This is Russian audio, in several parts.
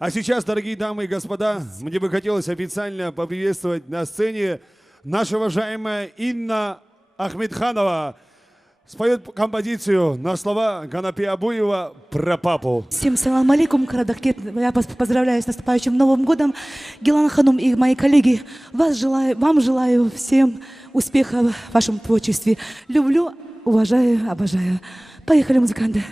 А сейчас, дорогие дамы и господа, мне бы хотелось официально поприветствовать на сцене наша уважаемая Инна Ахмедханова. Споет композицию на слова Ганапи Абуева про папу. Всем салам алейкум, Карадакет. Я вас поздравляю с наступающим Новым годом. Гилан Ханум и мои коллеги, вам желаю всем успеха в вашем творчестве. Люблю, уважаю, обожаю. Поехали, музыканты.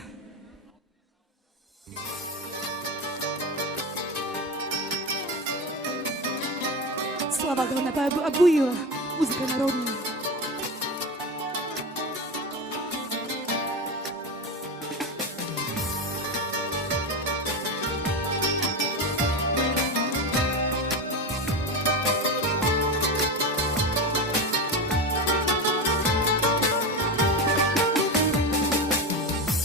Слава Ганапи Абуева, музыка народная.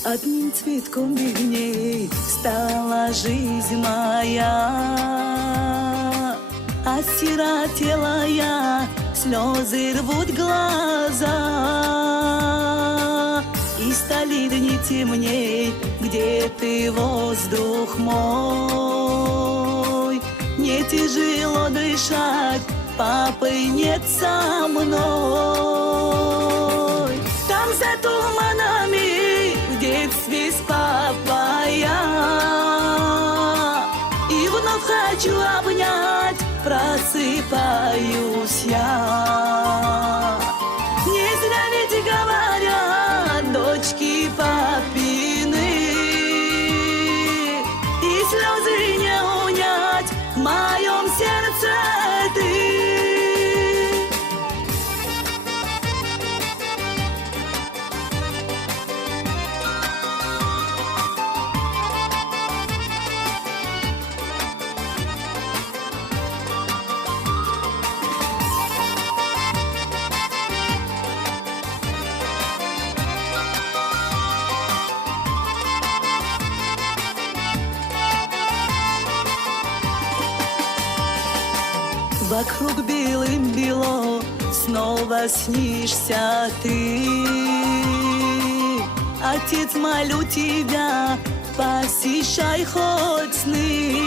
Одним цветком бедней стала жизнь моя, осиротела я, слезы рвут глаза, и стали дни темней, где ты, воздух мой. Мне тяжело дышать, папы нет со мной. Там за туманами в детстве с папой я, и вновь хочу обнять, просыпаюсь я. Не зря ведь говорят дочки папины, и слезы не унять в моем сердце ты. Вокруг белым-бело снова снишься ты. Отец, молю тебя, посещай хоть сны.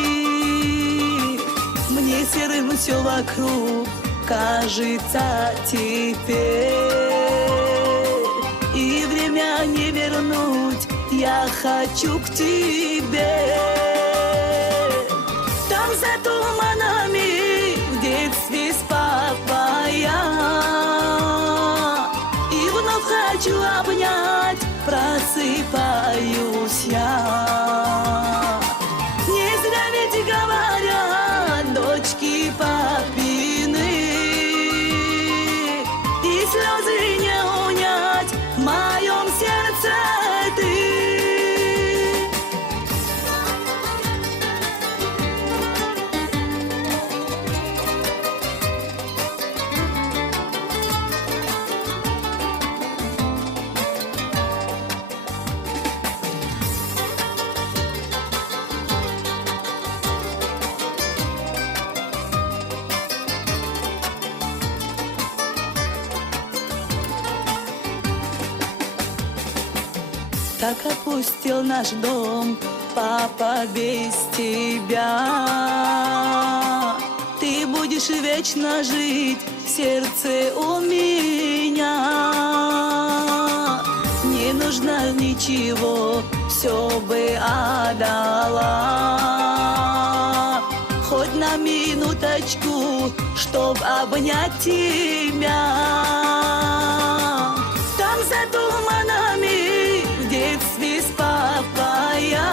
Мне серым все вокруг кажется теперь, и время не вернуть, я хочу к тебе. Там за туманами в детстве с папой я, и вновь хочу обнять, просыпаюсь я. Не зря ведь говорят дочки папины, и слезы не унять в моем сердце ты. Так опустил наш дом, папа, без тебя. Ты будешь вечно жить в сердце у меня. Не нужно ничего, все бы отдала, хоть на минуточку, чтоб обнять тебя. Там за туманами в детстве с папой я,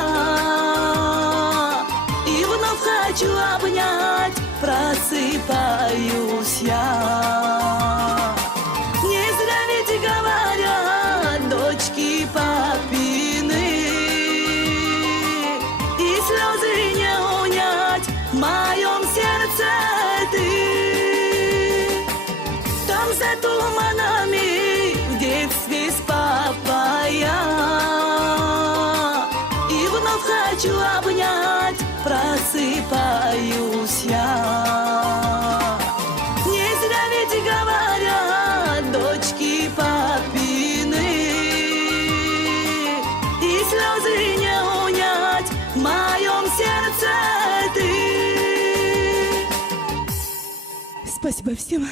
и вновь хочу обнять, просыпаюсь я. Не зря ведь говорят дочки папины, и слезы не унять в моем сердце ты. Там за туманами в детстве с папой я, и вновь хочу обнять, просыпаюсь я. Не зря ведь говорят дочки папины, и слезы не унять в моем сердце Спасибо всем.